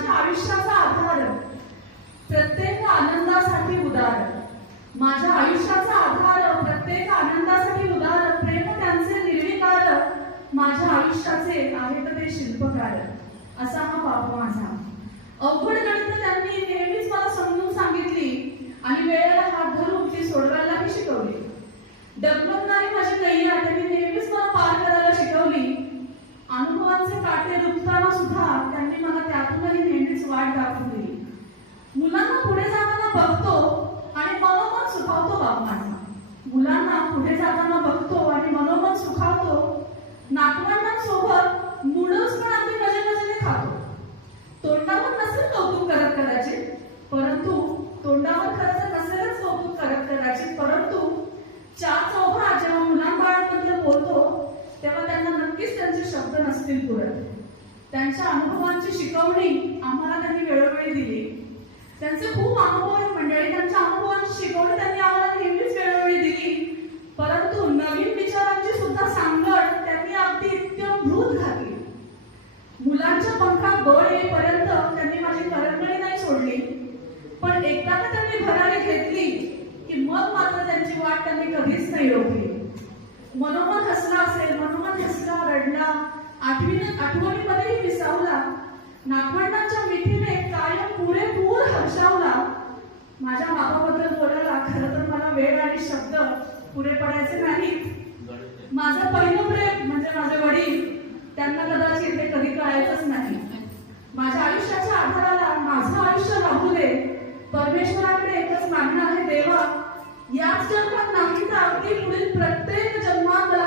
माझ्या आयुष्याचा आधार, प्रत्येक आनंदासाठी उदार, माझ्या आयुष्याचा आधार, प्रत्येक आनंदासाठी उदार, प्रेम त्यांचे निर्विकार, माझ्या आयुष्याचे आहेत ते शिल्पकार, असा हा बाबा माझा. अवघड गणित त्यांनी नेहमीच मला समजून सांगितली आणि वेळेला हात धरून ती सोडवायलाही शिकवली. डगमगणारी माझी नैया त्यांनी नेहमीच मला पार करायला शिकवली. अनुभवांचे काटे रुतताना सुद्धा त्यांनी मला त्यातूनही नेहमीच वाट दाखवली. मुलांना पुढे जाताना बघतो आणि मनोमन सुखावतो बाप माझा. मुलांना पुढे जाताना बघतो आणि मनोमन सुखावतो. नातवंडांसोबत नूडल्स पण अगदी मजेने खातो. तोंडावर नसेल कौतुक करत कदाचित, परंतु तोंडावर खरंच नसेलच कौतुक करत कदाचित, परंतु चार चौघा जेव्हा मुलांबाळांबद्दल बोलतो तेव्हा त्यांना नक्कीच त्यांचे शब्द नसतील पुरत. त्यांच्या अनुभवांची शिकवणी आम्हाला त्यांनी वेळोवेळी दिली. त्यांचे खूप अनुभव आहेत मंडळी. त्यांच्या अनुभवांची शिकवणी त्यांनी आम्हाला नेहमीच वेळोवेळी दिली, परंतु नवीन विचारांची सुद्धा सांगड त्यांनी अगदी इत्यंभूत घातली. मुलांच्या पंखात बळ येईपर्यंत त्यांनी माझी करंगळी नाही सोडली, पण एकदा का त्यांनी भरारी घेतली की मग मात्र त्यांची वाट त्यांनी कधीच नाही रोखली. मनोमन हसला असेल, मनोमन हसला, रडला, आठवणीमध्येही विसावला, नातवंडांच्या मिठीने कायम पुरेपूर हर्षावला. माझ्या बाबाबद्दल बोलायला खरं तर मला वेळ आणि शब्द पुरे पडायचे नाहीत. माझं पहिलं प्रेम म्हणजे माझे वडील, त्यांना कदाचित ते कधी कळायचंच नाही. माझ्या आयुष्याच्या आधाराला माझं आयुष्य लाभू दे. परमेश्वराकडे एकच मागणं आहे, देवा याच जन्मात नाही तर अगदी पुढील प्रत्येक जन्मात मला